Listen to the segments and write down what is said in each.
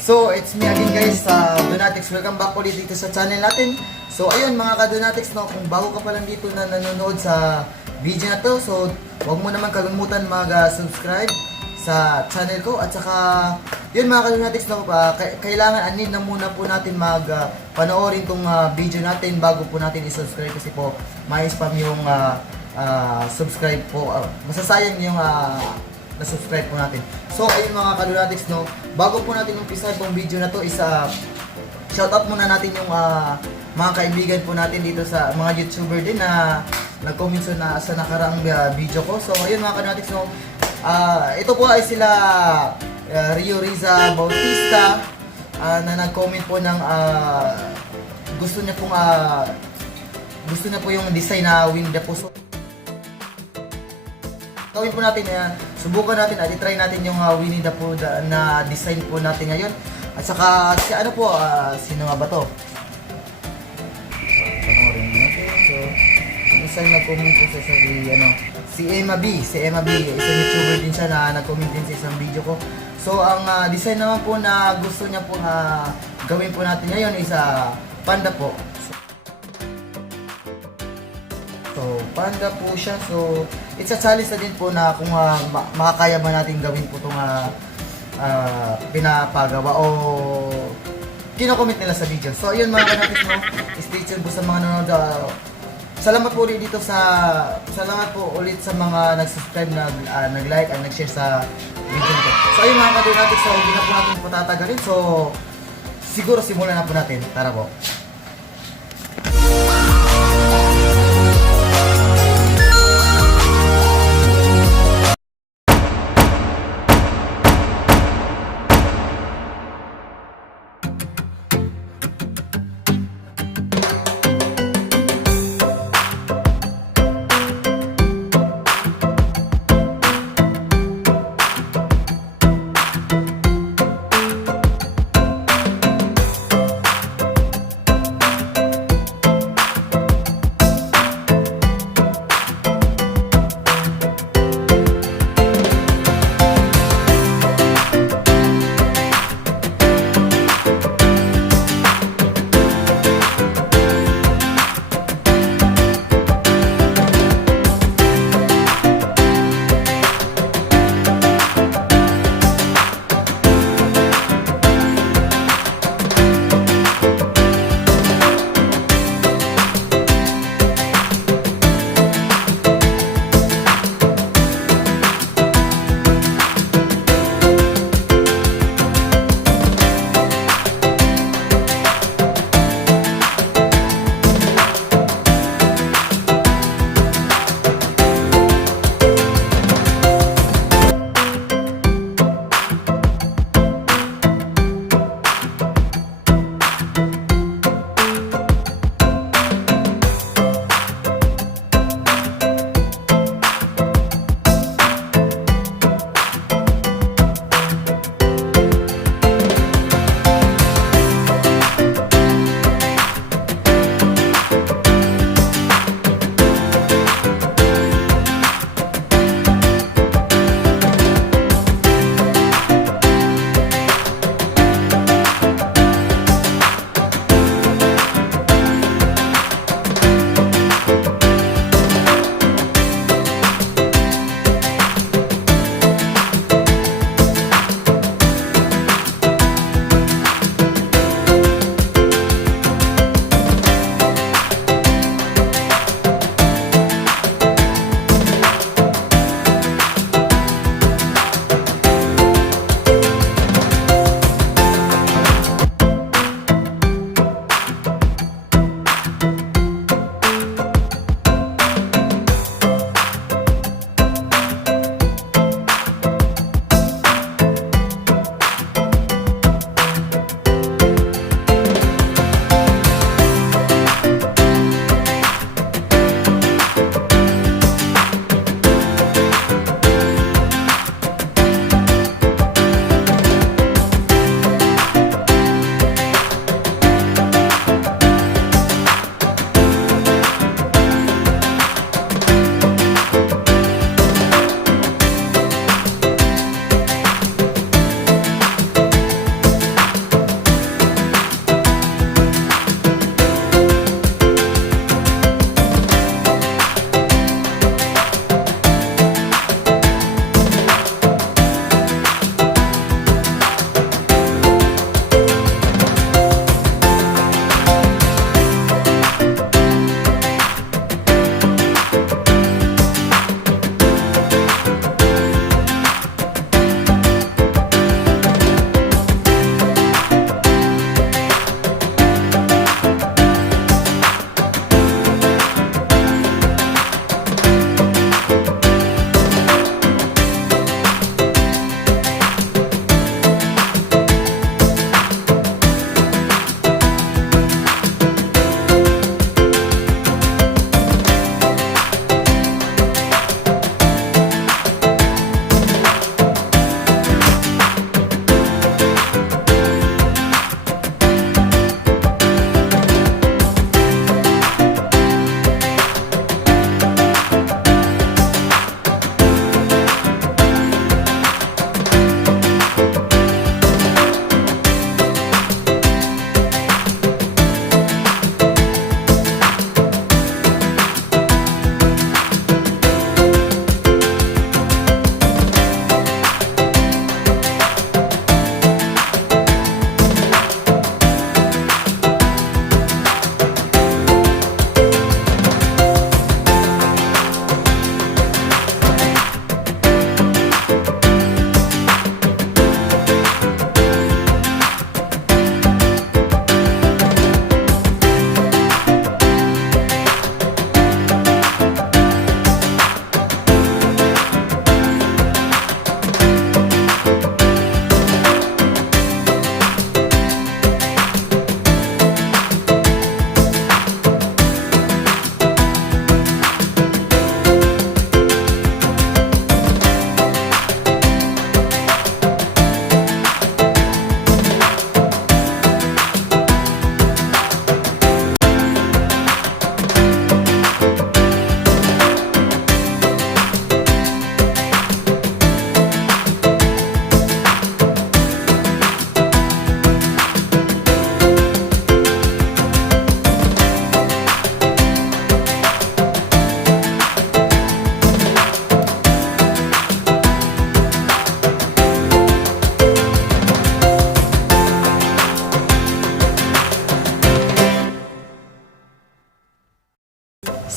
So, it's me again guys sa Donatics. Welcome back ulit dito sa channel natin. So, ayun mga ka-Donatics, no, kung bago ka pa lang dito na nanonood sa video na to, so, huwag mo naman kalimutan mag-subscribe sa channel ko. At saka, yun mga ka-Donatics, no, kailangan anin na muna po natin panoorin tong video natin bago po natin i-subscribe kasi po may spam yung subscribe po. Masasayang yung na-subscribe po natin. So, ayun mga ka-Donatics, no, bago po natin umpisa itong video na to, shoutout muna natin yung mga kaibigan po natin dito sa mga YouTuber din na nag-comment sa nakaraang video ko. So, ayun mga ka-Donatics, no, ito po ay sila Rio Riza Bautista na nag-comment po ng gusto niya po yung design na Winnie the Pooh. Gawin po natin, subukan natin at i-try natin yung Winnie the Pooh na design po natin ngayon. At saka, sino nga ba to? Panoorin natin. So, isang nag-comment po si Emma B. Isang YouTuber din siya na nag-comment din sa isang video ko. So, ang design naman po na gusto niya po gawin po natin ngayon is panda po. So, panda po siya. So, it's a challenge na din po na kung makakaya ba natin gawin po itong pinapagawa o kino-comment nila sa video. So, ayun mga ka-Donatics, no, stay tuned po sa mga nanonood. Salamat po ulit ulit sa mga nag-subscribe, nag-like, at nag-share sa video nito. So, ayun mga ka-Donatics, so hindi na po natin patatagalin. So, siguro simulan na po natin. Tara po.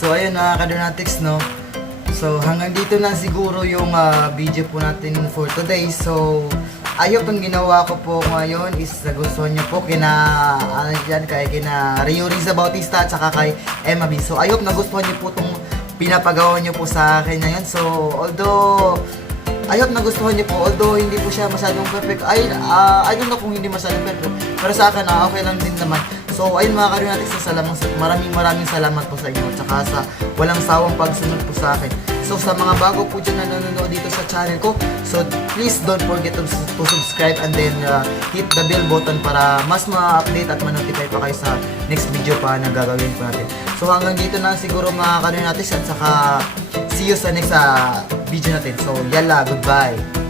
So ayun mga kadonatics, no. So hanggang dito na siguro yung video po natin for today. So I hope ang ginawa ko po ngayon is nagustuhan nyo po kina Rio Riza Bautista at saka kay Emma B. So I hope nagustuhan nyo po itong pinapagawa nyo po sa akin ngayon. So although I hope nagustuhan niyo po, although hindi po siya masyadong perfect. I don't know kung hindi masyadong perfect, pero sa akin okay lang din naman. So ayun mga kadonatics, maraming salamat po sa inyo at saka sa walang sawang pagsunod po sa akin. So sa mga bago po dyan na nanonood dito sa channel ko, so please don't forget to subscribe and then hit the bell button para mas ma-update at ma-notify pa kayo sa next video pa na gagawin po natin. So hanggang dito na siguro mga kadonatics at saka see you sa next video natin. So yala, goodbye!